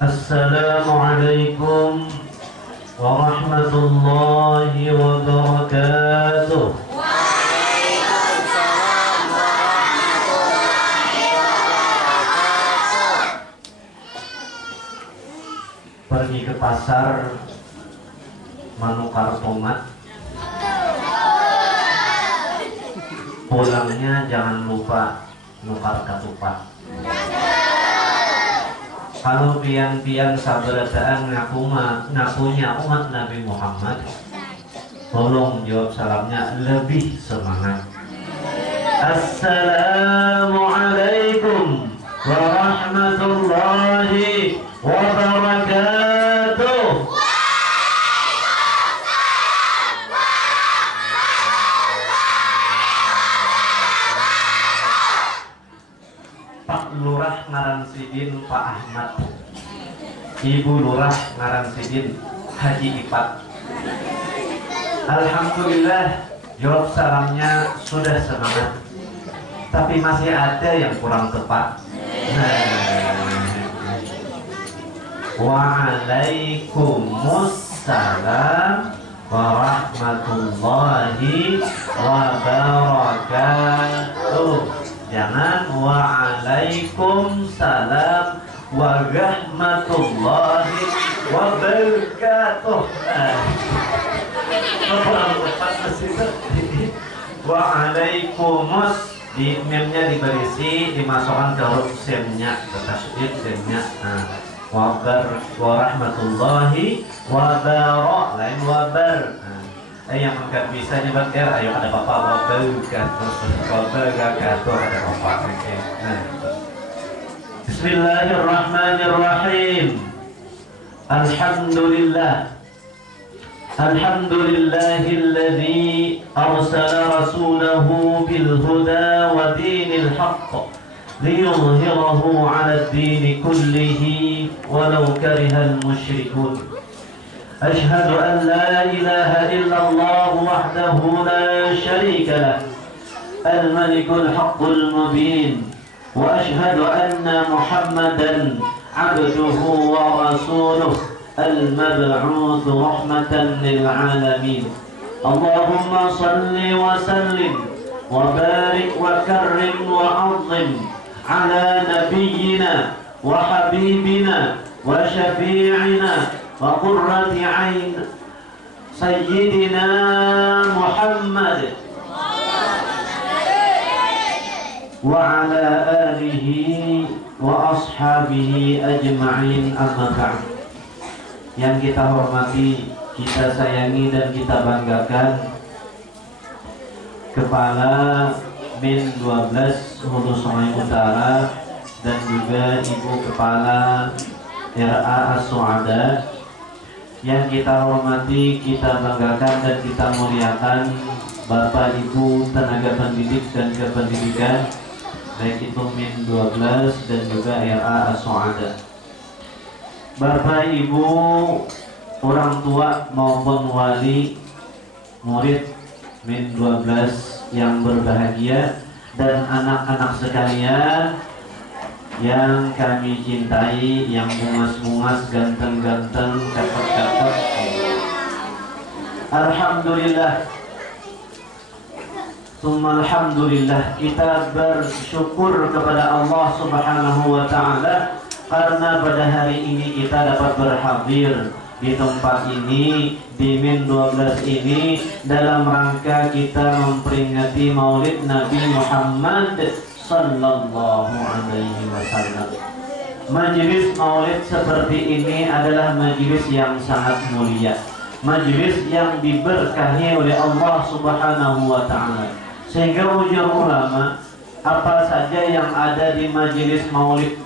Assalamualaikum warahmatullahi wabarakatuh. Waalaikumsalam warahmatullahi wabarakatuh. Pergi ke pasar menukar tomat, pulangnya jangan lupa nukar ketupat. Kalau pian-pian sabarataan ngakunya umat Nabi Muhammad, tolong jawab salamnya lebih semangat. Assalamualaikum warahmatullahi wabarakatuh. Pak Lurah ngaran sidin Pak Ahmad, Ibu Lurah ngaran sidin Haji Ipat. Alhamdulillah, jawab salamnya sudah semangat, tapi masih ada yang kurang tepat. Waalaikumsalam warahmatullahi wabarakatuh. Jangan waalaikumsalam warahmatullahi wabarakatuh. Waalaikumsalam di memnya diberisi, dimasukkan ke huruf semnya, ke tasydid semnya. Warahmatullahi wabarakatuh, lain wabar. Yang enggak bisa nyebar, ayo ada bapak wabarakatuh, ada bapak. Oke. Bismillahirrahmanirrahim. Alhamdulillah. Alhamdulillahilladzi arsala rasulahu bil huda wa dinil haqq liyudhhirahu 'ala ad-din kullihi walau karihal musyrikun. Ashhadu an la ilaha illallah wahdahu la syarika lah, al-malikul haqqul mubin, wa ashhadu anna Muhammadan 'abduhu wa rasuluh al-mab'uts rahmatan lil 'alamin. Allahumma salli wa sallim wa barik wa karrim wa 'azzim ala nabiyyina wa habibina wa syafi'ina wa qurrati 'ain sayyidina Muhammad wa ala alihi wa ashabihi ajma'in, amma ba'd. Yang kita hormati, kita sayangi dan kita banggakan Kepala Min 12 Hulu Sungai Utara dan juga Ibu Kepala RA As-Su'ada. Yang kita hormati, kita banggakan dan kita muliakan Bapak Ibu tenaga pendidik dan kependidikan, baik itu Min 12 dan juga RA As-Su'ada. Bapak Ibu, orang tua maupun wali murid Min 12 yang berbahagia, dan anak-anak sekalian yang kami cintai, yang mungas-mungas, ganteng-ganteng, cakep-cakep. Alhamdulillah, summa alhamdulillah, kita bersyukur kepada Allah Subhanahu wa ta'ala karena pada hari ini kita dapat berhadir di tempat ini, di Min 12 ini, dalam rangka kita memperingati Maulid Nabi Muhammad sallallahu alaihi wasallam. Majelis Maulid seperti ini adalah majelis yang sangat mulia, majelis yang diberkahi oleh Allah Subhanahu wa ta'ala. Sehingga ujar ulama, apa saja yang ada di majelis Maulid,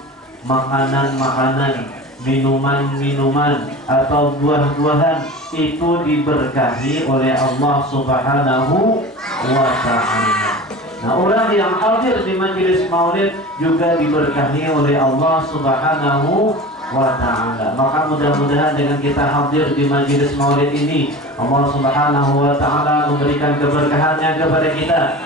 makanan-makanan, minuman-minuman atau buah-buahan, itu diberkahi oleh Allah Subhanahu wa ta'ala. Nah, orang yang hadir di majelis Maulid juga diberkahi oleh Allah Subhanahu wa ta'ala. Maka mudah-mudahan dengan kita hadir di majelis Maulid ini, Allah Subhanahu wa ta'ala memberikan keberkahannya kepada kita.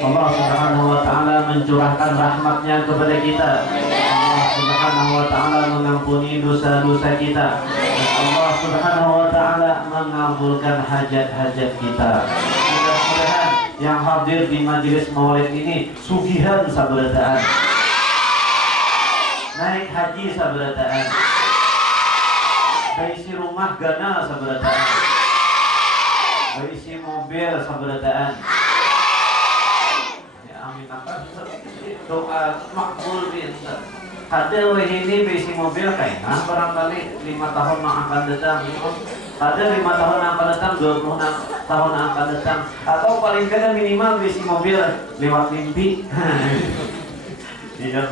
Allah Subhanahu wa Ta'ala mencurahkan rahmatnya kepada kita. Allah Subhanahu wa Ta'ala mengampuni dosa-dosa kita. Allah Subhanahu wa Ta'ala mengabulkan hajat-hajat kita. Mudah-mudahan yang hadir di majelis maulid ini sugihan sabarataan, naik haji sabarataan, berisi rumah gana sabarataan, berisi mobil sabarataan. Ya amin. Doa makbul bisa. Ada ini berisi mobil kayaknya barangkali 5 tahun yang akan datang. Ada 5 tahun yang akan datang, 20 tahun yang akan datang, atau paling tidak minimal berisi mobil lewat mimpi. Iya.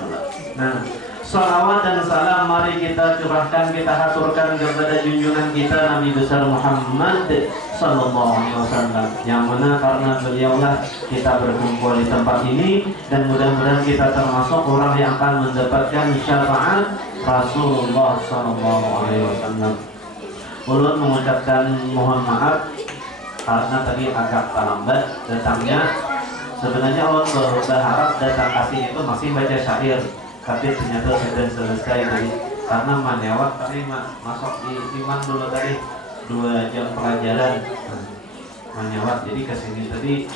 Nah, salawat dan salam mari kita curahkan, kita haturkan kepada junjungan kita Nabi besar Muhammad sallallahu alaihi wasallam, yang mana karena beliaulah kita berkumpul di tempat ini, dan mudah-mudahan kita termasuk orang yang akan mendapatkan syafaat Rasulullah sallallahu alaihi wasallam. Ulun mengucapkan mohon maaf karena tadi agak terlambat datangnya. Sebenarnya ulun berharap datang kasih itu masih baca syair, tapi ternyata sudah selesai tadi karena manewat tadi masuk di iman dulu tadi 2 jam pelajaran manewat, jadi kesini tadi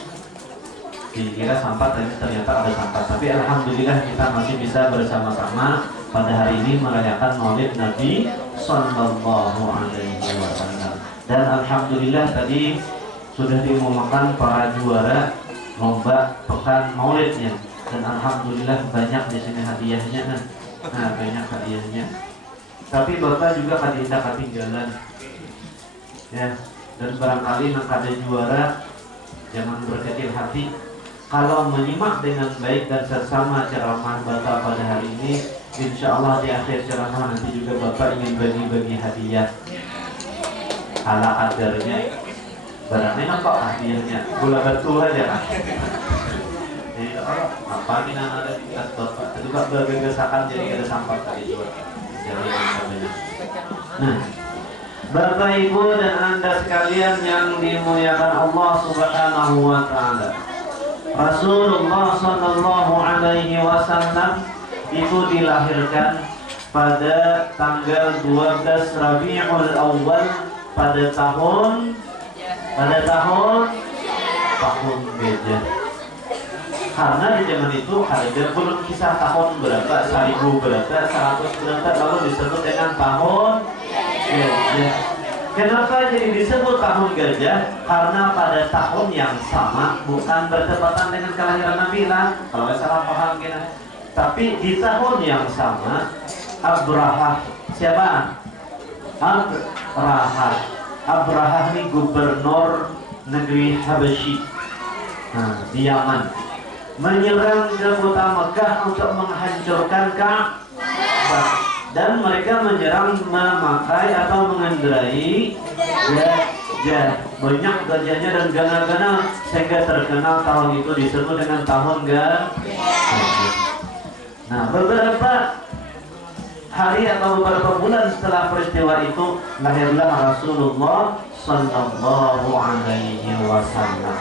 dikira sampah, tapi ternyata ada sampah. Tapi alhamdulillah kita masih bisa bersama-sama pada hari ini merayakan Maulid Nabi sallallahu alaihi wasallam. Dan alhamdulillah tadi sudah diumumkan para juara lomba pekan Maulidnya, dan alhamdulillah banyak di sini hadiahnya. Nah, banyak hadiahnya. Tapi Bapak juga tidak ketinggalan. Ya, dan barangkali nak ada juara jangan berkecil hati. Kalau menyimak dengan baik dan sesama ceramah Bapak pada hari ini, insya Allah di akhir ceramah nanti juga Bapak ingin bagi-bagi hadiah ala kadarnya. Barangnya nampak hadiahnya gula batu aja kan. Jadi apa ini ada di tas Bapak juga bergesakan, jadi ada sampah tadi juga. Jadi nah, Bapak Ibu dan Anda sekalian yang dimuliakan Allah Subhanahu wa Ta'ala, Rasulullah sallallahu alaihi wasallam itu dilahirkan pada tanggal 12 Rabiul Awal pada tahun gajah. Karena di zaman itu ada belum kisah tahun berapa, 1000 berapa, 100 berapa, lalu disebut dengan tahun gajah. Kenapa jadi disebut tahun gajah? Karena pada tahun yang sama, bukan bertepatan dengan kelahiran Nabi lah, kalau nggak salah paham kita. Tapi di tahun yang sama, Abrahah, siapa? Abrahah ini gubernur negeri Habasyi, di Yaman, menyerang ke kota Mekah untuk menghancurkan Ka'bah, dan mereka menyerang memakai atau mengendarai gajah. Banyak gajahnya dan gana-gana, sehingga terkenal tahun itu disebut dengan tahun gajah. Nah, beberapa hari atau beberapa bulan setelah peristiwa itu lahirlah Rasulullah sallallahu alaihi wasallam.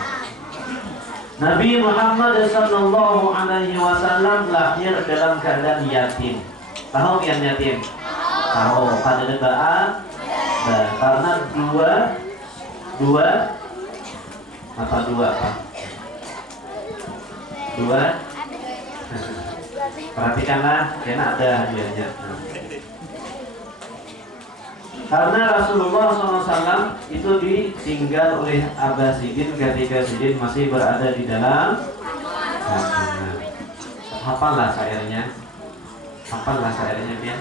Nabi Muhammad sallallahu alaihi wasallam lahir dalam keadaan yatim. Tahu yang yatim? Tahu. Pada debaan, karena dua perhatikanlah, karena ada hadiahnya. Karena Rasulullah SAW itu ditinggal oleh Abbasidin ketika Sidin masih berada di dalam kandungan. Hafallah syairnya, Pian.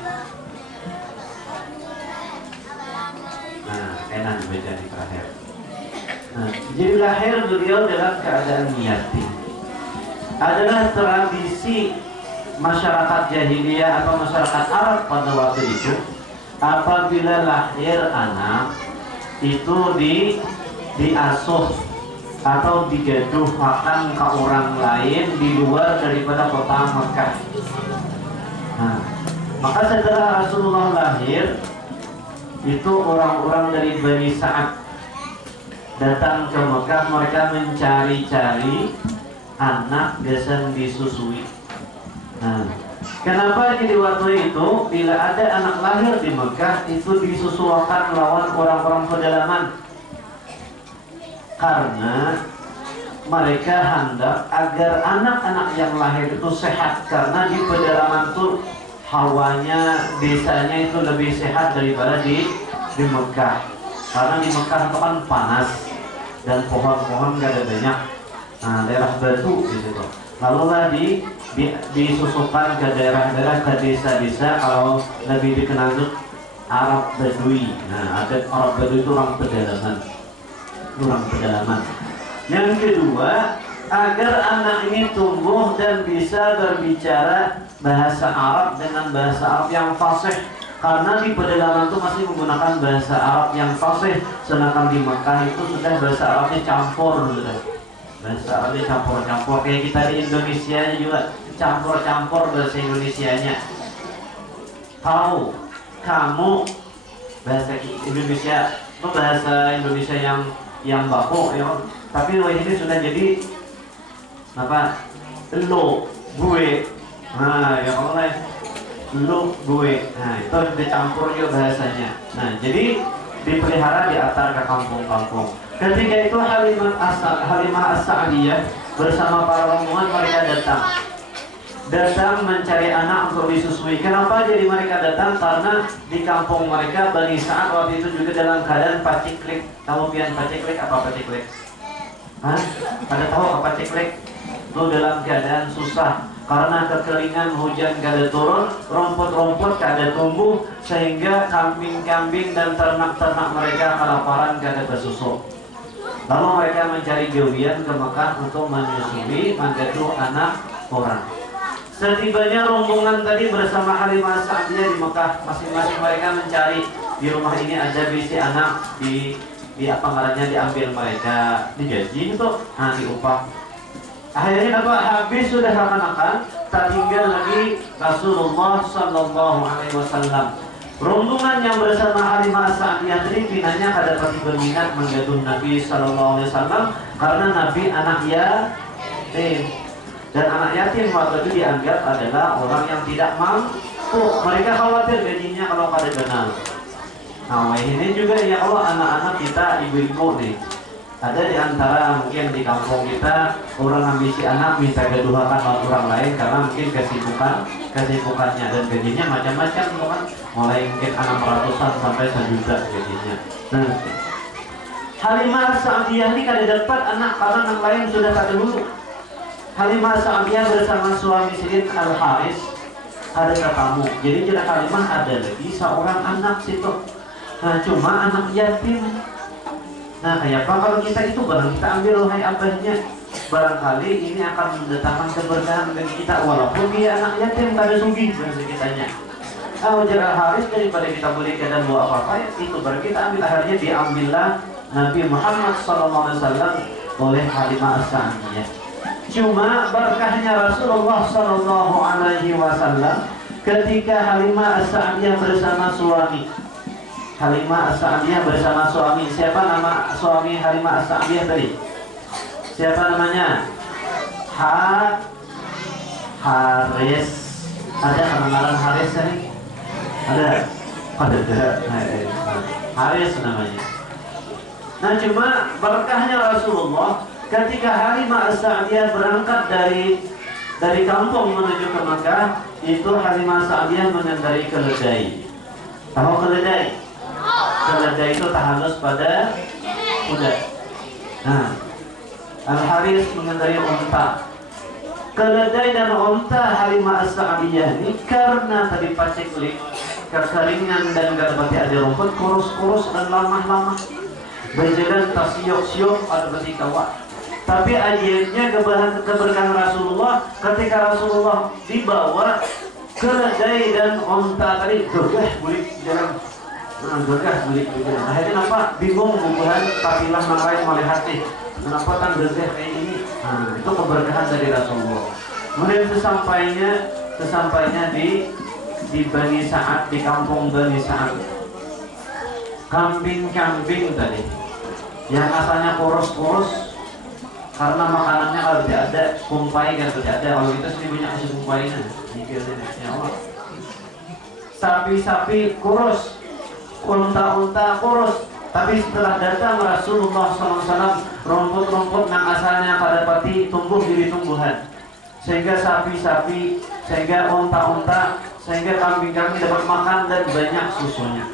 Nah, enak baca di terakhir. Nah, jadi lahir beliau dalam keadaan yatim. Adalah tradisi masyarakat jahiliyah atau masyarakat Arab pada waktu itu. Apabila lahir anak itu diasuh atau digaduhkan ke orang lain di luar daripada kota Mekah. Nah, maka setelah Rasulullah lahir, itu orang-orang dari Bani Sa'ad datang ke Mekah. Mereka mencari-cari anak gesen disusui. Nah, kenapa di waktu itu bila ada anak lahir di Mekah itu disusuakan lawan orang-orang pedalaman? Karena mereka hendak agar anak-anak yang lahir itu sehat, karena di pedalaman itu hawanya, desanya itu lebih sehat daripada di Mekah. Karena di Mekah itu kan panas dan pohon-pohon gak ada banyak. Nah, daerah batu di situ. Lalulah disusukan ke daerah-daerah, ke desa-desa, kalau lebih dikenal itu Arab Badui. Nah, ada Arab Badui itu orang pedalaman. Yang kedua, agar anak ini tumbuh dan bisa berbicara bahasa Arab dengan bahasa Arab yang fasih. Karena di pedalaman itu masih menggunakan bahasa Arab yang fasih, sedangkan di Mekah itu sudah bahasa Arabnya campur sudah. Bahasa Arabnya campur-campur, kayak kita di Indonesia juga campur-campur bahasa Indonesianya. Tahu, kamu, bahasa Indonesia itu bahasa Indonesia yang baku ya, tapi ini sudah jadi apa? Lo, gue. Nah, ya kalau lo, gue. Nah, itu dicampur juga bahasanya. Nah, jadi dipelihara diantar ke kampung-kampung. Ketika itu Halimah As-Sa'diyah bersama para rombongan mereka datang mencari anak untuk disusui. Kenapa jadi mereka datang? Karena di kampung mereka Bani Sa'ad waktu itu juga dalam keadaan paciklik. Tahu pian paciklik apa paciklik? Hah? Pada tahu apa paciklik? Itu dalam keadaan susah karena kekeringan, hujan kada turun, rumput-rumput kada tumbuh, sehingga kambing-kambing dan ternak-ternak mereka kelaparan, kada bersusu. Lalu mereka mencari gawian ke Mekah untuk menyusui, menggaduh anak orang. Setibanya rombongan tadi bersama Halimah As-Sa'diyah di Mekah, masing-masing mereka mencari di rumah ini ada bisi anak, di apa ngarannya diambil mereka, digaji itu, nah diupah. Akhirnya apa? Habis sudah makan, tak tinggal lagi Rasulullah Sallallahu Alaihi Wasallam. Rombongan yang bersama Halimah As-Sa'diyah tadi pinanya kada pasti berminat menggaduh Nabi Sallallahu Alaihi Wasallam karena Nabi anak yatim. Dan anak yatim waktu itu dianggap adalah orang yang tidak mampu. Mereka khawatir gajinya kalau kada kenal. Nah, ini juga ya Allah, anak-anak kita, ibu-ibu nih. Ada di antara mungkin di kampung kita orang ambil si anak minta gaduhakan orang lain karena mungkin kesibukannya dan gajinya macam-macam kan, mulai mungkin 600-an sampai 1 juta gajinya. Nah, Halimah As-Sa'diyah ini kada dapat anak karena anak lain sudah tak dulu. Halimah As-Sa'diyah bersama suami Sidin Al-Haris ada tetamu. Jadi tidak Halimah ada lagi seorang anak situ. Nah, cuma anak yatim. Nah, kayak apa kalau kita itu barang kita ambil wahai abahnya, barangkali ini akan mendatangkan keberkahan bagi kita walaupun dia anak yatim kada sugih bahasa kitanya. Ujar Al-Haris, daripada kita beli dan buat apa-apa ya, itu baru kita ambil. Akhirnya diambillah Nabi Muhammad SAW oleh Halimah As-Sa'diyah. Cuma berkahnya Rasulullah Sallallahu Alaihi Wasallam ketika Halimah As-Sa'diyah bersama suami. Halimah As-Sa'diyah bersama suami. Siapa nama suami Halimah As-Sa'diyah tadi? Siapa namanya? Haris. Ada kenalan Haris tadi? Ada. Haris namanya. Nah, cuma berkahnya Rasulullah ketika Halimah As-Sa'diyah berangkat dari kampung menuju ke Makkah, itu Halimah As-Sa'diyah mengendarai keledai. Tahu keledai? Keledai itu tahalus pada kuda. Nah, Al-Haris mengendarai unta. Keledai dan unta Halimah As-Sa'diyah ini karena tadi paceklik, kekeringan dan garbati ada rumput, kurus-kurus dan lamah-lamah, berjalan tak siok-siok ada besi kawat. Tapi akhirnya keberkahan Rasulullah ketika Rasulullah dibawa keledai dan unta tadi gagah bulik jalan. Gagah bulik jalan. Akhirnya kenapa bingung bubuhan kafilah mangrai melihat nih, kenapa kan gagah kayak ini? Nah, itu keberkahan dari Rasulullah. Kemudian sesampainya di Bani Sa'ad, di kampung Bani Sa'ad, kambing-kambing tadi yang asalnya kurus-kurus karena makanannya kalau tidak ada kumpai kan tidak ada. Kalau kita sini banyak kasih kumpainya ya Allah. Sapi-sapi kurus, unta-unta kurus, tapi setelah datang Rasulullah SAW, rumput-rumput nang asalnya pada pati tumbuh jadi tumbuhan, sehingga sapi-sapi, sehingga unta-unta, sehingga kambing-kambing dapat makan dan banyak susunya.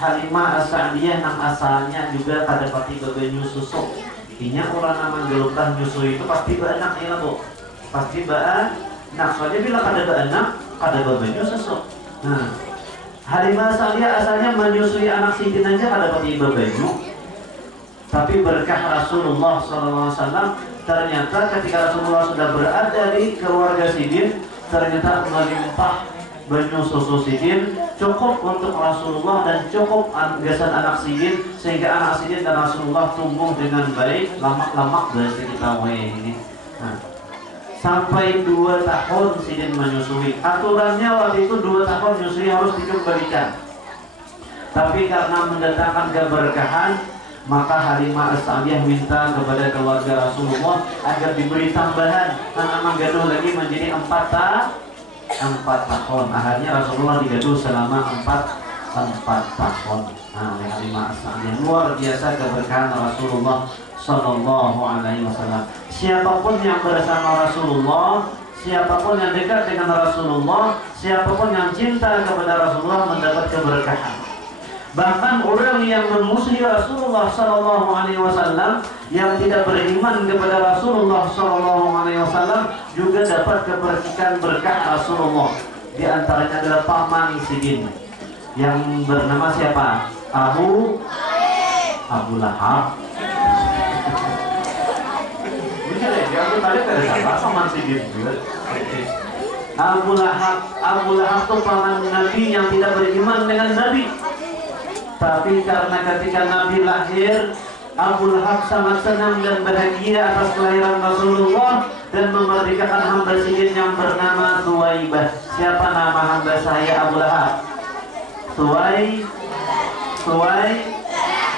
Halimah As-Sa'diyah nang asalnya juga pada pati bebenyu susu. Intinya orang nama gelutah nyusu itu pasti beranak ya Bu, pasti beranak. Soalnya bila kada beranak, kada bebenyu susu. Nah, Halimah As-Sa'diyah asalnya menyusui anak sidin aja kada pati bebenyu. Tapi berkah Rasulullah SAW, ternyata ketika Rasulullah sudah berada di keluarga sidin, ternyata melimpah banyu susu sidin cukup untuk Rasulullah dan cukup gasan anak sidin, sehingga anak sidin dan Rasulullah tumbuh dengan baik, lamak-lamak berarti kita ini. Nah, sampai 2 tahun sidin menyusui. Aturannya waktu itu 2 tahun menyusui harus dikembalikan. Tapi karena mendatangkan keberkahan, maka Halimah As-Sa'diyah minta kepada keluarga Rasulullah agar diberi tambahan, karena menggaduh lagi menjadi 4 tahun. Akhirnya Rasulullah digaduh selama 4 tahun. Nah, Halimah As-Sa'diyah luar biasa keberkahan Rasulullah Sallallahu Alaihi Wasallam. Siapapun yang bersama Rasulullah, siapapun yang dekat dengan Rasulullah, siapapun yang cinta kepada Rasulullah mendapat keberkahan. Bahkan orang yang memusuhi Rasulullah Sallallahu Alaihi Wasallam, yang tidak beriman kepada Rasulullah Sallallahu Alaihi Wasallam, juga dapat keberkahan berkah Rasulullah. Di antaranya adalah paman sidin yang bernama siapa? Abu Lahab. Abu Lahab itu paman Nabi yang tidak beriman dengan Nabi. Tapi karena ketika Nabi lahir, Abu Lahab sangat senang dan bahagia atas kelahiran Rasulullah dan memerdekakan hamba sidin yang bernama Thuwaibah. Siapa nama hamba saya Abu Lahab?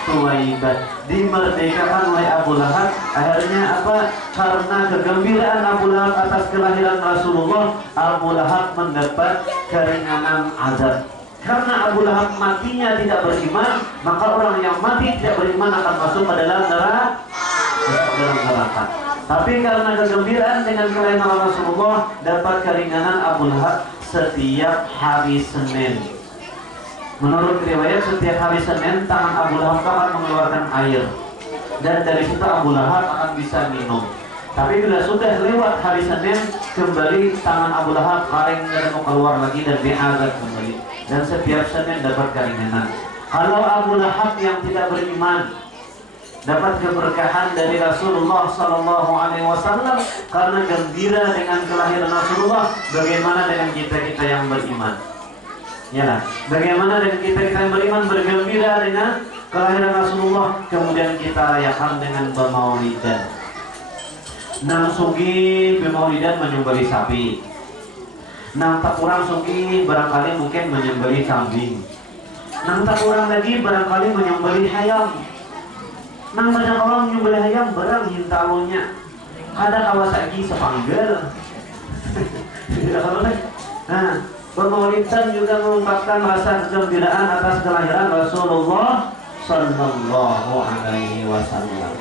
Thuwaibah. Dimerdekakan oleh Abu Lahab. Akhirnya apa? Karena kegembiraan Abu Lahab atas kelahiran Rasulullah, Abu Lahab mendapat keringanan azab. Karena Abu Lahab matinya tidak beriman, maka orang yang mati tidak beriman akan masuk ke dalam neraka. Tapi karena kegembiraan dengan kelahiran Rasulullah, dapat keringanan Abu Lahab setiap hari Senin. Menurut riwayat, setiap hari Senin tangan Abu Lahab akan mengeluarkan air, dan dari situ Abu Lahab akan bisa minum. Tapi bila sudah lewat hari Senin, kembali tangan Abu Lahab kering dan mau keluar lagi dan diazab kembali. Dan setiap Senin dapat keringanan. Kalau Abu Lahab yang tidak beriman dapat keberkahan dari Rasulullah Sallallahu Alaihi Wasallam karena gembira dengan kelahiran Rasulullah, bagaimana dengan kita yang beriman? Ya, bagaimana dengan kita yang beriman bergembira dengan kelahiran Rasulullah, kemudian kita rayakan dengan bermaulidan. Nang sugi bermaulidan menyembelih sapi. Nang tak kurang sugi barangkali mungkin menyembelih kambing. Nang tak kurang lagi barangkali menyembelih ayam. Nang banyak orang menyembelih ayam barang hintalunya. Ada kawasaki sepanggal. Nah, bermaulidan juga mengungkapkan rasa kegembiraan atas kelahiran Rasulullah Sallallahu Alaihi Wasallam.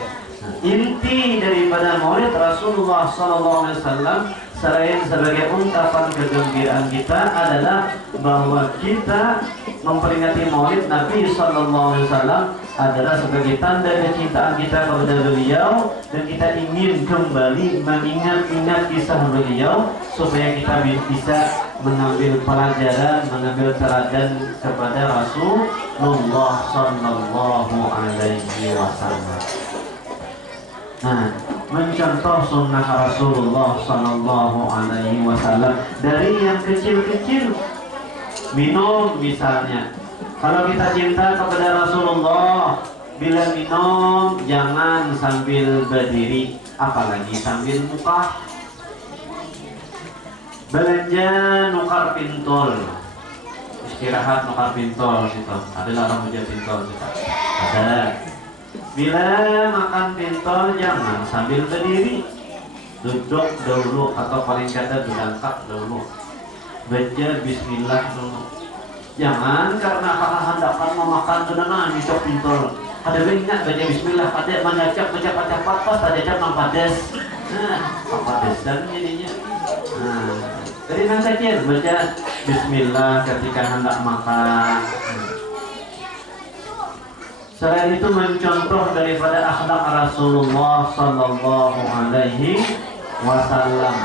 Inti daripada maulid Rasulullah Sallallahu Alaihi Wasallam selain sebagai ungkapan kegembiraan kita adalah bahwa kita memperingati maulid Nabi Sallallahu Alaihi Wasallam adalah sebagai tanda kecintaan kita kepada beliau, dan kita ingin kembali mengingat-ingat kisah beliau supaya kita bisa mengambil pelajaran, mengambil teladan kepada Rasulullah Sallallahu Alaihi Wasallam. Nah, mencontoh sunnah Rasulullah Sallallahu Alaihi Wasallam dari yang kecil-kecil. Minum misalnya, kalau kita cinta kepada Rasulullah, bila minum jangan sambil berdiri, apalagi sambil muka. Belanja nukar pintol, istirahat nukar pintol gitu. Ada orang punya pintol gitu. Ada. Bila makan pentol jangan sambil berdiri, duduk dahulu atau paling kata berdangkap dahulu, baca bismillah dulu. Jangan karena hendakan memakan sudah dicok pentol ada banyak baca bismillah, ada menyacap baca pas ada cap pades. Padesan jadinya. Jadi nanti baca bismillah ketika hendak makan. Selain itu mencontoh daripada akhlak Rasulullah Sallallahu Alaihi Wasallam.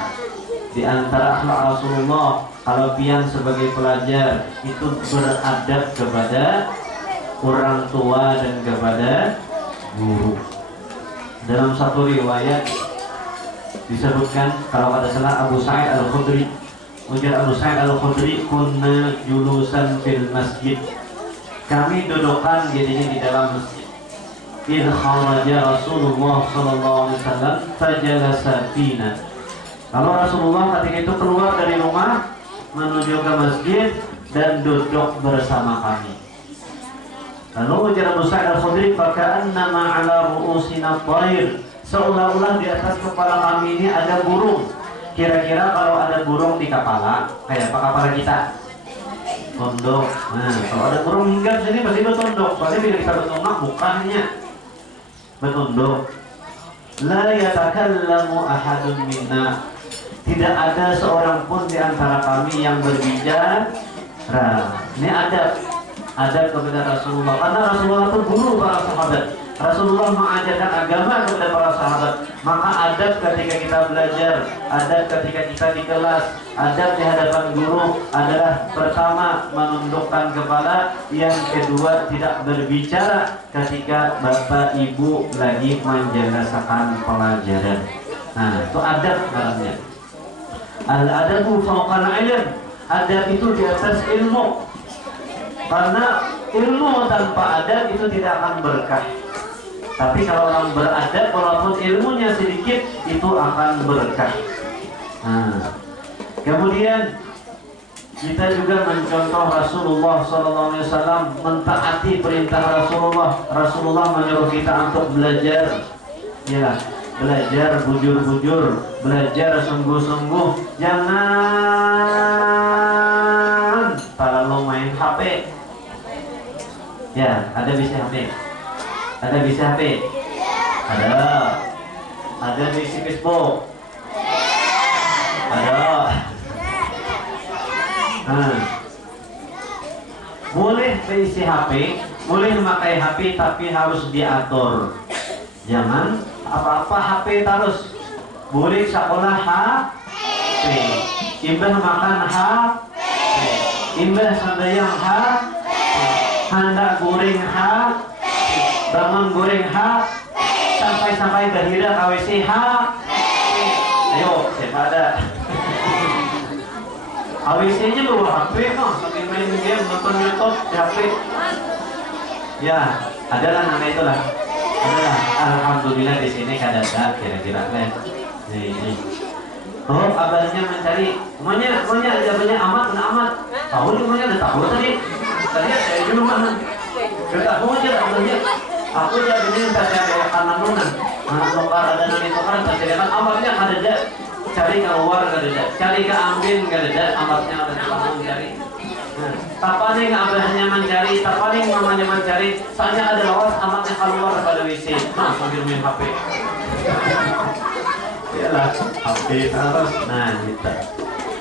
Di antara akhlak Rasulullah, kalau pian sebagai pelajar itu beradab kepada orang tua dan kepada guru. Dalam satu riwayat disebutkan, kalau ada salah, Abu Sa'id Al-Khudri, ujar Abu Sa'id Al-Khudri, kunna julusan fil masjid, kami dudukan jadinya di dalam masjid. Idh kharaja Rasulullah sallallahu alaihi wasallam fajalasa fina. Kalau Rasulullah ketika itu keluar dari rumah menuju ke masjid dan duduk bersama kami. Lalu ujar Abu Sa'id Al-Khudri, faka'annama 'ala ru'usina thair, seolah-olah di atas kepala kami ini ada burung. Kira-kira kalau ada burung di kepala, kayak apa kepala kita? Tunduk. Nah, kalau ada burung hinggap sini pasti bertunduk. Soalnya bila kita bertunduk bukannya bertunduk. La yatakallamu ahadun minna. Tidak ada seorang pun di antara kami yang berbicara. Ini adab kepada Rasulullah. Karena Rasulullah itu guru para sahabat. Rasulullah mengajarkan agama kepada para sahabat. Maka adab ketika kita belajar, adab ketika kita di kelas, adab di hadapan guru adalah pertama menundukkan kepala, yang kedua tidak berbicara ketika bapak ibu lagi menjelaskan pelajaran. Nah, itu adab namanya. Al-adabu fawqal ilm. Adab itu di atas ilmu. Karena ilmu tanpa adab itu tidak akan berkah. Tapi kalau orang beradab, walaupun ilmunya sedikit, itu akan berkah. Nah, kemudian kita juga mencontoh Rasulullah SAW mentaati perintah Rasulullah. Rasulullah menyuruh kita untuk belajar, ya, belajar bujur-bujur, belajar sungguh-sungguh. Jangan terlalu main HP. Ya, ada bisa HP. Ada bisa HP? Ada. Ada bisa Facebook? Ada. Boleh berisi HP, boleh memakai HP, tapi harus diatur. Jangan apa-apa HP terus. Boleh sekolah HP, imbah makan HP, imbah sandayang HP, hendak goreng HP, bangun goreng sampai berhira KWC ayo siapa ada AWC-nya bawa HP sambil main game, nonton YouTube di HP. Ya, adalah nama itulah. Adalah. Alhamdulillah di sini kadang-kadang kira-kira kan. Nih. Oh, abahnya mencari, maunya amat. Tahu namanya udah tahu tadi. Tadi saya di rumah. Udah tahu aja abahnya. Aku jadi minta saya kanan lunan. Anak lokal ada nanti tukar, tapi kan amatnya ada. Cari keluar gak ada, cari ke ambin gak ada, amatnya ada di kamu cari. Tapaning abahnya mencari, tapaning mamanya mencari, soalnya ada lawas amatnya keluar pada WC. Nah, sambil main HP. Iyalah, HP terus. Nah, gitu.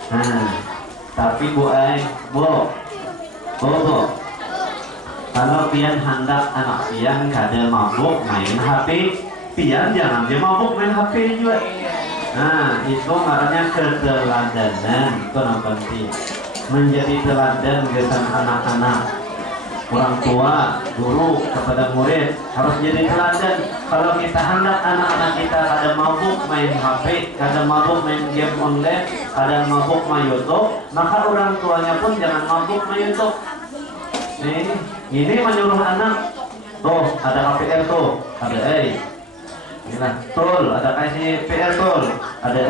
Nah, tapi Bu. Kalau pian hendak anak pian kada mabuk main HP, pian jangan dia mabuk main HP juga. Nah, itu makanya keteladanan, itu yang penting. Menjadi teladan kesan anak-anak, orang tua, guru kepada murid harus jadi teladan. Kalau kita hendak anak-anak kita kada mabuk main HP, kada mabuk main game online, kada mabuk main YouTube, maka orang tuanya pun jangan mabuk main YouTube. Ini menyuruh anak, tuh ada KPR tuh, ada inilah tol, ada kasih PR tol, ada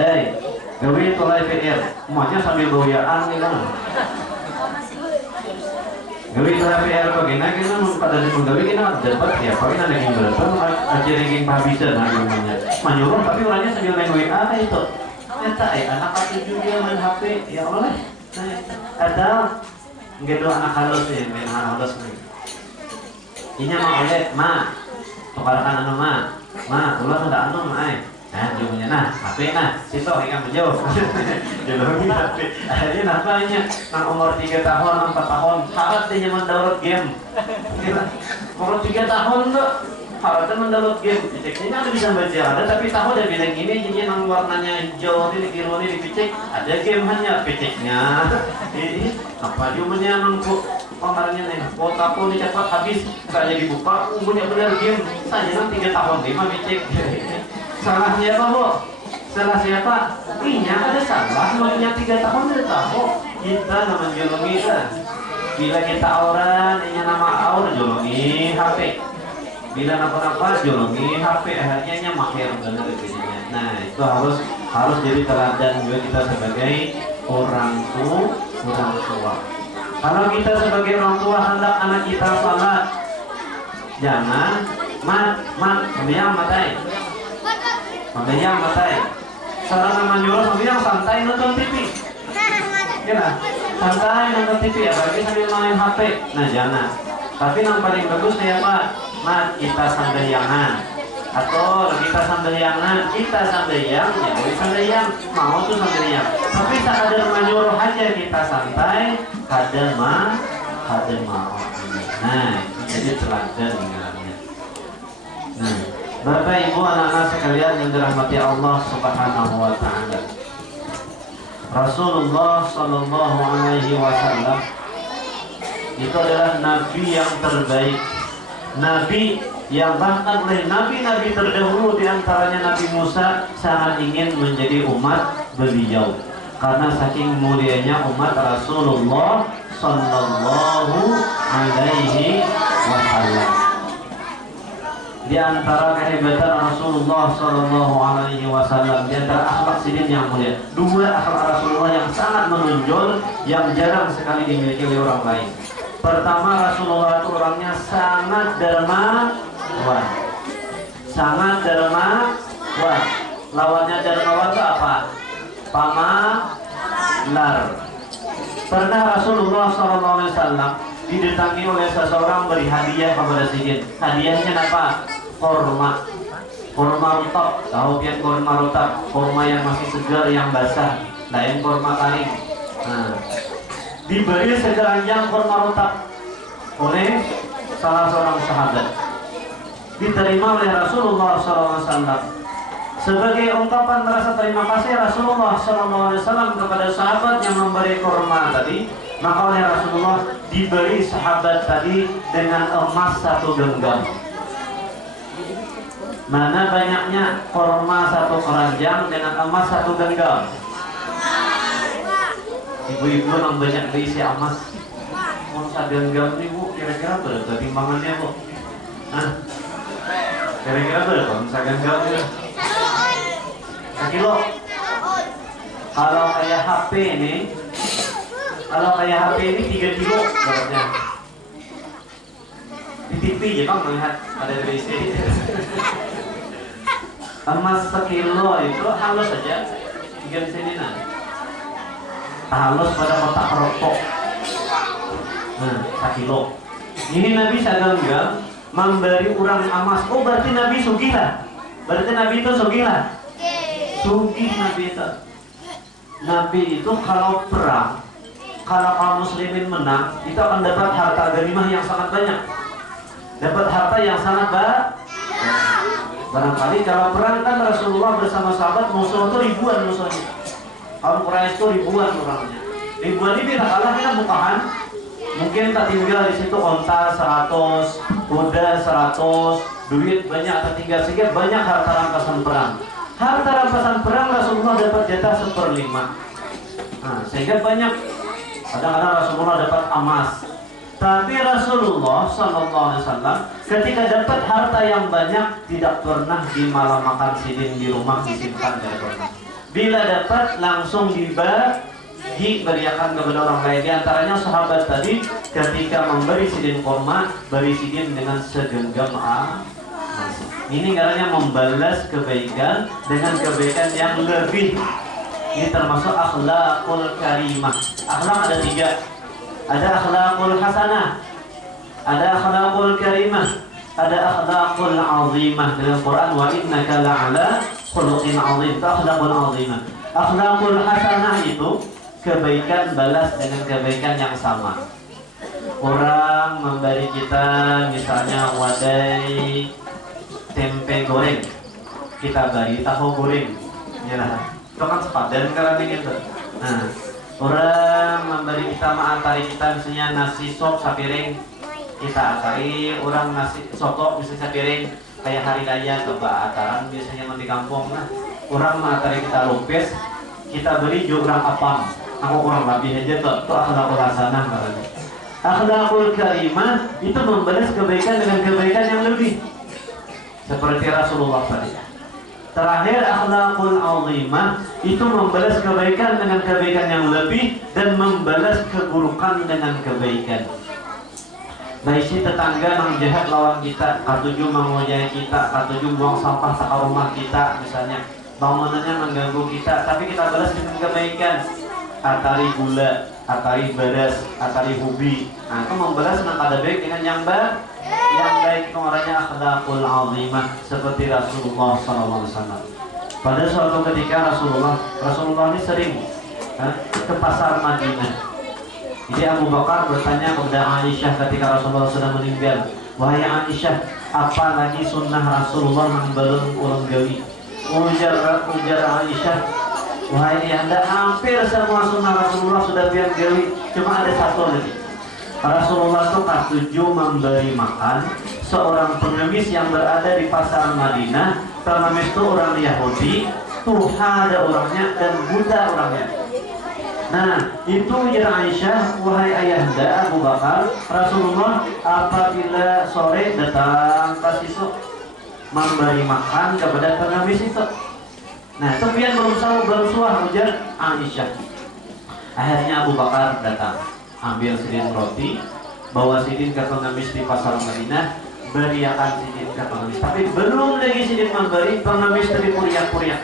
gawi tolai PR, semuanya sambil goyaan gitu. Gawi ke HPR bagaimana kita pada menggawi kita dapat ya pakai ada yang berapa aja yang penghabisan namanya menyuruh tapi orangnya sambil main WA itu eta anak ketujuh dia main HP ya oleh ada gitu anak halus ya main halus nih ini mah oleh tukarakan anu ulah ada anu nah jumlahnya HP situ ikan menjauh jauh HP akhirnya namanya umur 3 tahun 4 tahun harus dia mendownload game umur 3 tahun tuh harusnya mendownload game piceknya ada bisa baca ada tapi tahu ada bilang ini jadi yang warnanya hijau ini biru ini dipicek ada game hanya piceknya ini apa jumlahnya mangkuk kamarnya nih kota pun dicepat habis saya dibuka punya benar game saya 3 tahun 5 picek salah siapa bu? Salah siapa? Inya ada salah, maunya 3 tahun udah tahu kita nama jolongi kan. Bila kita orang, inya nama aur jolongi HP. Bila apa jolongi HP, akhirnya makhir benar jadinya. Nah itu harus jadi teladan juga kita sebagai orang tua. Kalau kita sebagai orang tua hendak anak kita salat, jangan kemudian matai. Makanya matai. Seorang nama nyuruh kemudian santai nonton TV. Ya, santai nonton TV apalagi sambil main HP. Nah jangan. Tapi yang paling bagus ya Pak, kita sambeyangan. Atau kita sambeyangan, kita sambayang, ya boleh sambayang. Mau tuh sambayang. Tapi sekadar menyuruh aja kita santai, kadar mau. Nah, jadi teladan dengannya. Nah. Bapak Ibu anak-anak sekalian yang dirahmati Allah Subhanahu wa taala. Rasulullah sallallahu alaihi wasallam itu adalah nabi yang terbaik. Nabi yang bahkan oleh nabi-nabi terdahulu di antaranya Nabi Musa sangat ingin menjadi umat beliau. Karena saking mulianya umat Rasulullah sallallahu alaihi wasallam. Di antara kehebatan Rasulullah Shallallahu Alaihi Wasallam, di antara akhlak sidin yang mulia, 2 akhlak Rasulullah yang sangat menonjol, yang jarang sekali dimiliki oleh orang lain. Pertama, Rasulullah itu orangnya sangat dermawan, Lawannya dermawan itu apa? Pamalar. Pernah Rasulullah Shallallahu Alaihi Wasallam didatangi oleh seseorang beri hadiah kepada sidin. Hadiahnya apa? Kurma rutab. Tahu pian kurma rutab? Kurma yang masih segar, yang basah, lain kurma kering. Nah, diberi sekeranjang kurma rutab oleh salah seorang sahabat. Diterima oleh Rasulullah SAW. Sebagai ungkapan rasa terima kasih Rasulullah SAW kepada sahabat yang memberi kurma tadi, maka oleh Rasulullah diberi sahabat tadi dengan emas 1 genggam. Mana banyaknya kurma 1 keranjang dengan emas 1 genggam? Ibu-ibu yang banyak berisi emas, emas 1 genggam nih bu, kira-kira berapa timbangannya bu? Kira-kira berapa emas 1 genggam itu? 1 kilo. Kalau kayak HP ini 3 kilo beratnya. Di TV ya Bang melihat ada berisi. Emas 1 kilo itu halus saja 3 sini halus pada kotak rokok. 1 kilo. Ini Nabi genggam memberi orang emas. Oh berarti Nabi sugih lah. Berarti Nabi itu sugih lah. Sugih Nabi itu. Nabi itu kalau perang, kalau kaum muslimin menang, itu akan dapat harta ganimah yang sangat banyak. Dapat harta yang sangat banyak. Barangkali kalau perang kan Rasulullah bersama sahabat musuh itu ribuan musuhnya. Kaum Quraisy itu ribuan orangnya. Ribuan ini tak kalah kita bukaan. Mungkin tak tinggal di situ onta 100, kuda 100, duit banyak tak tinggal sehingga banyak harta rampasan perang. Harta rampasan perang Rasulullah dapat jatah 1/5. Sehingga banyak. Kadang-kadang Rasulullah dapat emas. Tapi Rasulullah SAW ketika dapat harta yang banyak tidak pernah dimalam makan sidin di rumah disimpan, tidak pernah. Bila dapat langsung diberiakan kepada orang lain. Di antaranya sahabat tadi ketika memberi sidin kurma, beri sidin dengan segenggam nasi. Ini karena membalas kebaikan dengan kebaikan yang lebih. Ini termasuk akhlakul karimah. Akhlak ada 3. Ada akhlakul hasanah, ada akhlakul karimah, ada akhlakul azimah. Dalam Quran, wa innaka la'ala khuluqin azim. Itu akhlakul azimah. Akhlakul hasanah itu kebaikan balas dengan kebaikan yang sama. Orang memberi kita misalnya wadai tempe goreng, kita beri tahu goreng, ya lah. Itu kan sepadan karena gitu. Nah, orang memberi kita ma'atari kita misalnya nasi sop sapiring, kita atari. Orang nasi soto misalnya sapiring kayak hari raya coba ataran biasanya di kampung. Nah, orang ma'atari kita lupis, kita beri juga orang apam. Aku kurang lebih aja tuh akhlakul hasanah katanya. Akhlakul karimah itu membalas kebaikan dengan kebaikan yang lebih. Seperti Rasulullah tadi. Terakhir akhlakul azimah itu membalas kebaikan dengan kebaikan yang lebih dan membalas keburukan dengan kebaikan. Baik si tetangga yang jahat lawan kita, katuju mengoyai kita, katuju buang sampah ke rumah kita misalnya, bangunannya mengganggu kita, tapi kita balas dengan kebaikan. Atari gula, atari beras, atari hobi. Nah, itu membalas dengan pada baik dengan yang baik itu orangnya akhlakul azimah seperti Rasulullah SAW. Pada suatu ketika Rasulullah ini sering ke pasar Madinah. Jadi Abu Bakar bertanya kepada Aisyah ketika Rasulullah sudah meninggal, wahai Aisyah, apa lagi sunnah Rasulullah yang belum ulang gawi? Ujar Aisyah, wahai Anda, hampir semua sunnah Rasulullah sudah biar gawi, cuma ada satu lagi. Rasulullah itu katuju memberi makan seorang pengemis yang berada di pasar Madinah. Pengemis itu orang Yahudi, tuha ada orangnya dan buta orangnya. Nah, itu ujar Aisyah, wahai ayahanda Abu Bakar, Rasulullah apabila sore datang pas isu memberi makan kepada pengemis itu. Nah, kemudian belum suah ujar Aisyah. Akhirnya Abu Bakar datang, ambil sidin roti, bawa sidin ke pengemis di pasar Madinah, beriakan sidin ke pengemis. Tapi belum lagi sidin memberi, pengemis tadi puriak-puriak.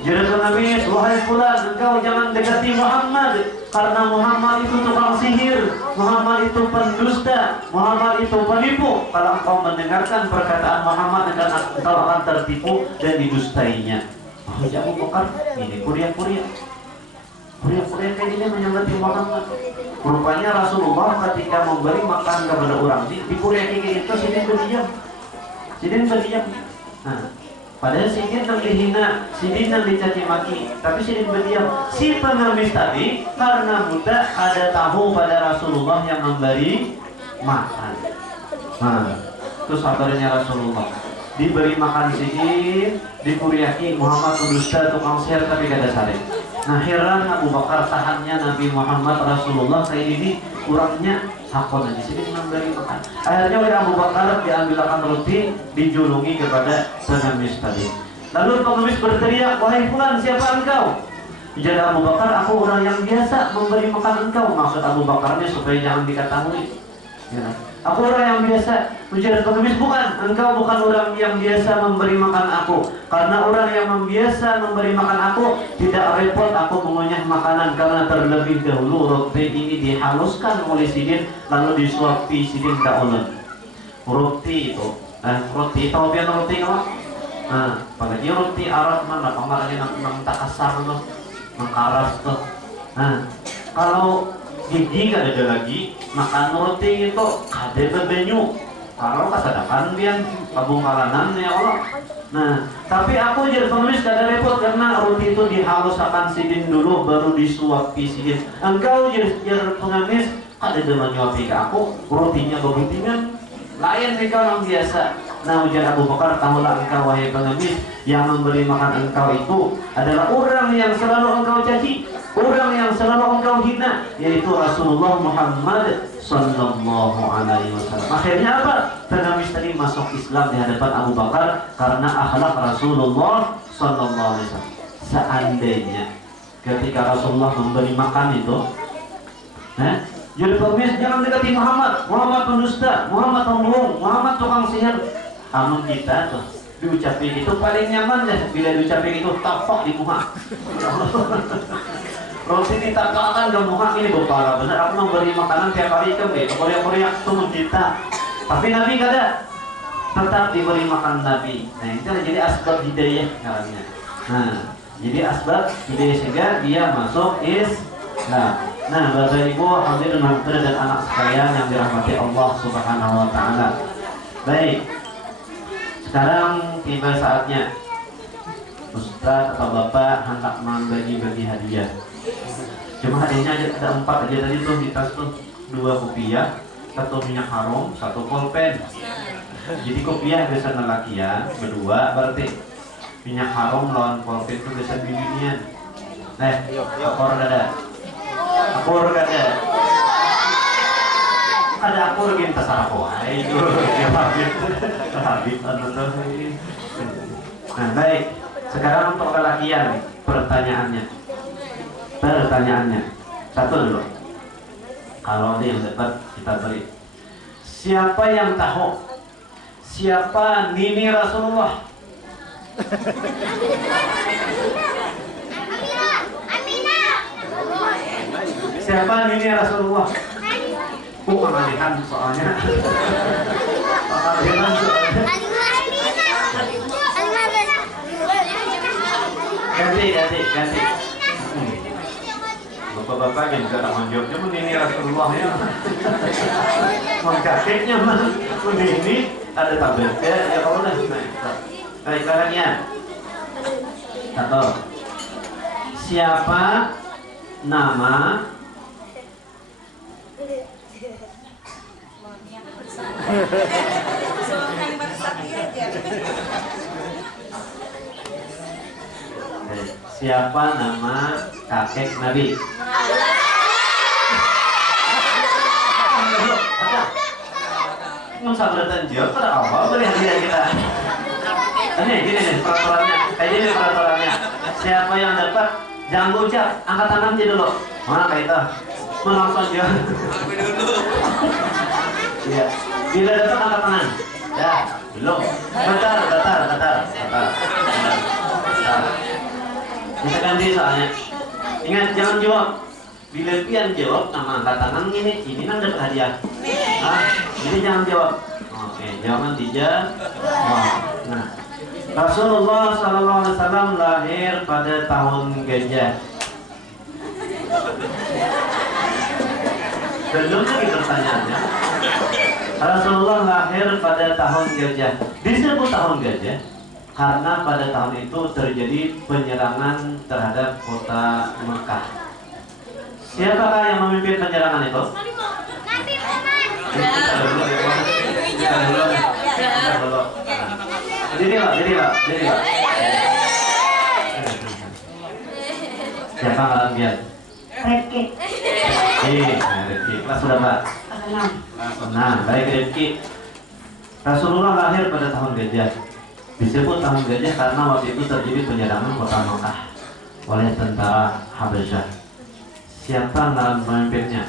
Jadi pengemis, wahai fulan, engkau jangan dekati Muhammad, karena Muhammad itu tukang sihir, Muhammad itu pendusta, Muhammad itu penipu. Kalau engkau mendengarkan perkataan Muhammad, engkau akan tertipu dan didustainya. Oh, Abu Bakar, ini puriak-puriak. Puriak-puriak kayak ini menyangkati Muhammad. Rupanya Rasulullah ketika memberi makan kepada orang dipuriaki kayak itu, sidin berdiam. Nah, padahal sidin yang dihina, sidin yang dicaci maki, tapi sidin berdiam. Si pengemis tadi karena buta ada tahu pada Rasulullah yang memberi makan. Nah, itu sabarnya Rasulullah. Diberi makan sidin, dipuriaki Muhammad pendusta, tukang sihir, tapi gak ada sari. Nah, heran Abu Bakar tahannya Nabi Muhammad Rasulullah kayak ini kurangnya hakon aja sini memberi makan. Akhirnya oleh Abu Bakar diambilkan roti, dijulungi kepada pengemis tadi. Lalu pengemis berteriak, wahai fulan, siapa engkau? Jadi Abu Bakar, aku orang yang biasa memberi makan engkau. Maksud Abu Bakarnya supaya jangan diketahui. Ya. Aku orang yang biasa. Ujar pengemis, bukan, engkau bukan orang yang biasa memberi makan aku. Karena orang yang membiasa memberi makan aku tidak repot aku mengunyah makanan, karena terlebih dahulu roti ini dihaluskan oleh sidin lalu disuapi sidin ke ulun. Roti itu, roti tahu pian roti apa? Nah, apalagi roti Arab mana pamarnya nang takasar tuh, nang karas tuh. Nah, kalau gigi gak ada lagi makan roti itu ada bebenyu. Kalau kasadakan bian kabungkalanan ya Allah. Nah, tapi aku jadi pengemis gak ada repot karena roti itu dihaluskan sidin dulu baru disuapi sidin. Engkau jadi pengemis ada dengan nyuapi ke aku, rotinya bebutingan lain mereka orang biasa. Nah, ujar Abu Bakar, tahulah engkau wahai pengemis, yang memberi makan engkau itu adalah orang yang selalu engkau caci, orang yang selalu engkau hina, yaitu Rasulullah Muhammad Sallallahu Alaihi Wasallam. Akhirnya apa? Pengemis tadi masuk Islam di hadapan Abu Bakar karena akhlak Rasulullah Sallallahu Alaihi Wasallam. Seandainya ketika Rasulullah memberi makan itu, jadi permis jangan dekati Muhammad, Muhammad pendusta, Muhammad pembohong, Muhammad tukang sihir. Amun kita tuh diucapin itu paling nyaman deh bila diucapin itu tapak di muka. Roti ditakakan ke muka ini bopala bener. Aku memberi makanan tiap hari ke korea tuh kita. Tapi Nabi kada tetap diberi makan Nabi. Nah itu jadi asbab hidayah caranya. Nah jadi asbab hidayah sehingga dia masuk Islam. Nah Bapak Ibu hadirin hadirat dan anak sekalian yang dirahmati Allah Subhanahu wa taala. Baik. Sekarang tiba saatnya Ustaz atau Bapak hendak membagi-bagi hadiah. Cuma hadiahnya ada 4 aja tadi tuh di tas tuh, 2 kopiah, 1 minyak harum, 1 pulpen. Jadi kopiah biasa lelakian, berdua berarti minyak harum lawan pulpen itu biasa bibinian. Akor ada. Akur kada. Ada akur gini terserah wae itu. Habis Nah, baik. Sekarang untuk lelakian pertanyaannya. Satu dulu. Kalau ada yang dapat kita beri. Siapa yang tahu siapa Nini Rasulullah? Siapa Nini Rasulullah? Pengalihan soalnya. Ganti. Bapak-bapak yang juga tak menjawab, cuma Nini Rasulullah ya. Kakeknya mah ini ada tabelnya ya kalau udah. Baik caranya. Satu. Siapa nama siapa nama kakek Nabi? Nggak usah bertanya jawab pada awal beri hadiah kita. Ini gini nih peraturannya, kayak gini peraturannya. Siapa yang dapat jangan ucap, angkat tangan aja dulu. Mana kayak itu? Menonton dia. Iya. Bila dapat angkat tangan. Ya, belum. Bentar. Kita ganti soalnya. Ingat jangan jawab. Bila pian jawab nama angkat tangan ini kan dapat hadiah. Jadi jangan jawab. Oke, jangan dijawab. Nah, Rasulullah SAW lahir pada tahun gajah. Belum lagi pertanyaannya. Rasulullah lahir pada tahun gajah. Disebut tahun gajah karena pada tahun itu terjadi penyerangan terhadap kota Mekah. Siapakah yang memimpin penyerangan itu? Nabi Muhammad. Jadi Pak. Siapa ngarang biar? Rifki. Kelas berapa? Kelas 6. Baik Rifki. Rasulullah lahir pada tahun gajah. Disebut tahun gajah karena waktu itu terjadi penyerangan kota Mekah oleh tentara Habasyah. Siapa ngarang pemimpinnya?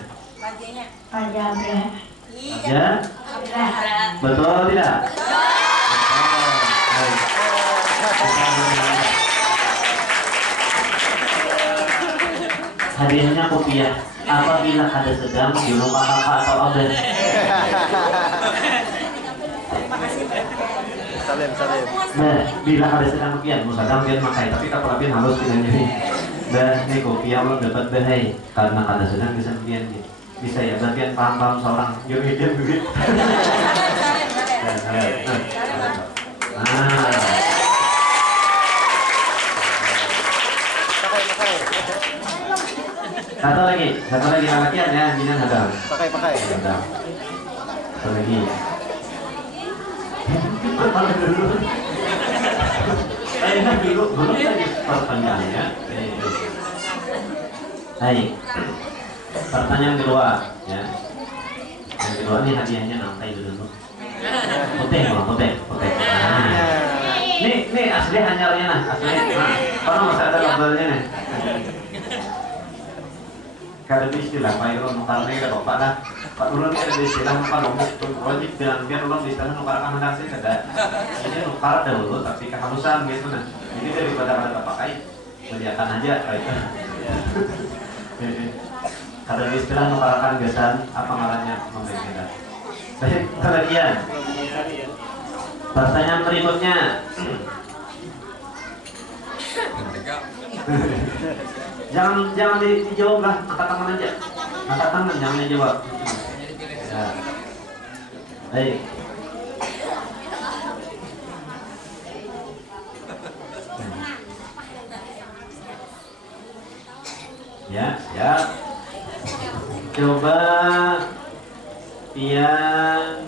Raja Abraham. Betul atau tidak? Hadiahnya kopiah. Apabila ada sedang di rumah kakak atau abang. Salim. Nah, bila ada sedang kopiah, musadang dia makai. Tapi kalau kopiah halus dengan ini. Dan ini kopiah lo dapat bahaya karena ada sedang bisa kopiah gitu. Bisa ya, bagian paham seorang juri-juri duit. Satu lagi latihan ya, gini ada. Pakai. Satu lagi. Belum lagi pertanyaannya. Baik. Pertanyaan kedua, ya. Yang kedua nih hadiahnya nanti dulu. Putih. Nih asli hanyarnya nah, asli. Karena masih ada labelnya nih. Kada istilah Pak Irwan nukarna kada bapak lah. Pak ulun kada istilah palomuk tuh wajib bilang biar ulun istilah nukar kan hendak sih kada. Ini nukar dahulu tapi kehalusan gitu nah. Ini daripada kada pakai sediakan aja kayak itu. Kada istilah nukarkan gesan apa ngarannya membeda. Baik, kemudian pertanyaan berikutnya. jangan dijawab lah, angkat tangan aja. Angkat tangan, jangan dijawab. Ya. Baik. Ya, ya. Coba Pian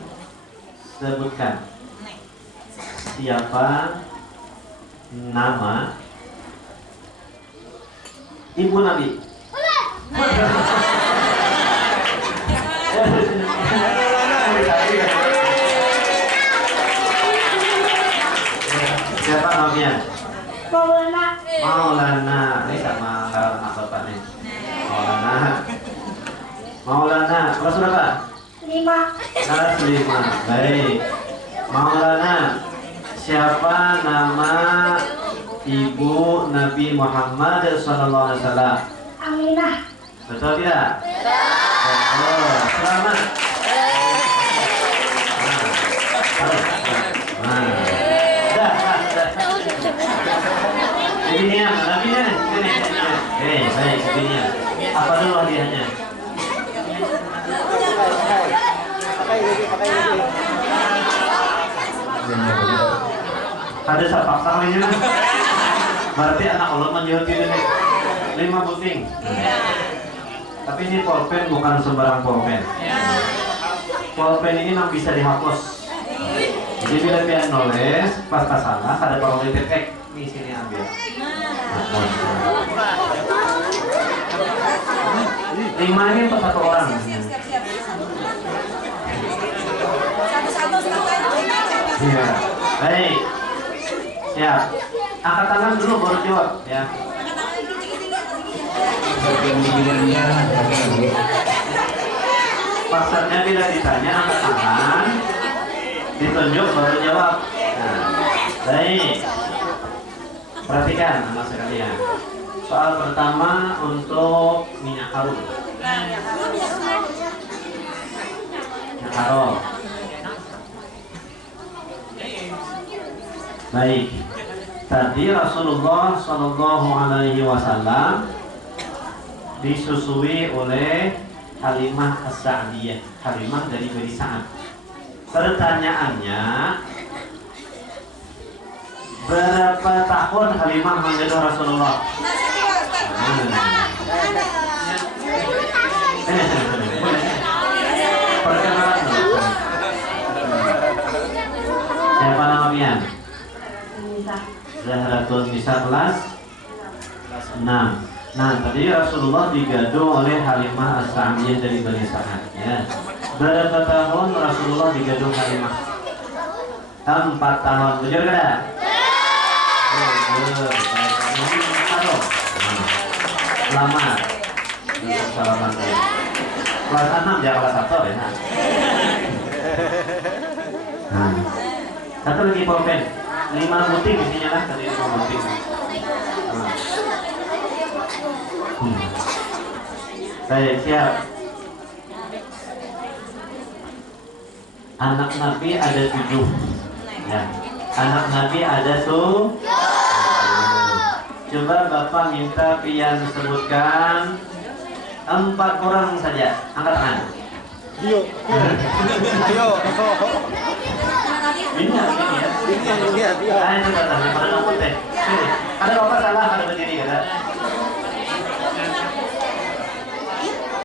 sebutkan siapa nama ibu Nabi. Siapa namanya? Maulana. Maulana. Ini sama anak bapak nih. Maulana. Maulana. Kelas berapa? 5. Kelas 5. Baik. Maulana. Siapa nama ibu Nabi Muhammad SAW? Aminah. Betul tidak? Betul. Selamat. Hadiahnya, Nabinya nih. Baik, hadiahnya. Apa dulu hadiahnya? Ada sapak lainnya. Berarti anak Allah menjauh ini 5 puting. Tapi ini pulpen bukan sembarang pulpen. Pulpen ini memang bisa dihapus. Jadi bila dia nulis pas salah ada paroli titik di sini ambil. Lima ini untuk 1 orang. Iya. Baik. Siap. Angkat tangan dulu baru jawab ya. Maksudnya bila ditanya angkat tangan, ditunjuk baru jawab. Nah, baik. Perhatikan anak sekalian. Soal pertama untuk minyak harum. Minyak harum. Baik. Tadi Rasulullah Shallallahu Alaihi Wasallam disusui oleh Halimah As-Sa'diyah, Halimah dari Bani Sa'ad. Pertanyaannya, berapa tahun Halimah menggendong Rasulullah? Perkenalan dulu. Siapa namanya? Zahratun Nisa kelas 6. Nah, tadi Rasulullah digadung oleh Halimah As-Sa'diyah dari Bani Sa'ad. Ya. Berapa tahun Rasulullah digadung Halimah? 4 tahun. Jujur kada? Lama. Salaman. Kelas 6 ya, kelas 1 ya. Nah. Satu lagi pulpen. 5 buting isinya lah, tadi 5 buting. Baik, siap. Anak Nabi ada 7. Ya. Anak Nabi ada 7. Coba Bapak minta Pian sebutkan 4 orang saja. Angkat tangan. Ayo. Ayo. Ini ya. Ini. Ayo coba tanya pada nomor teh. Ada bapak salah, ada berdiri kada.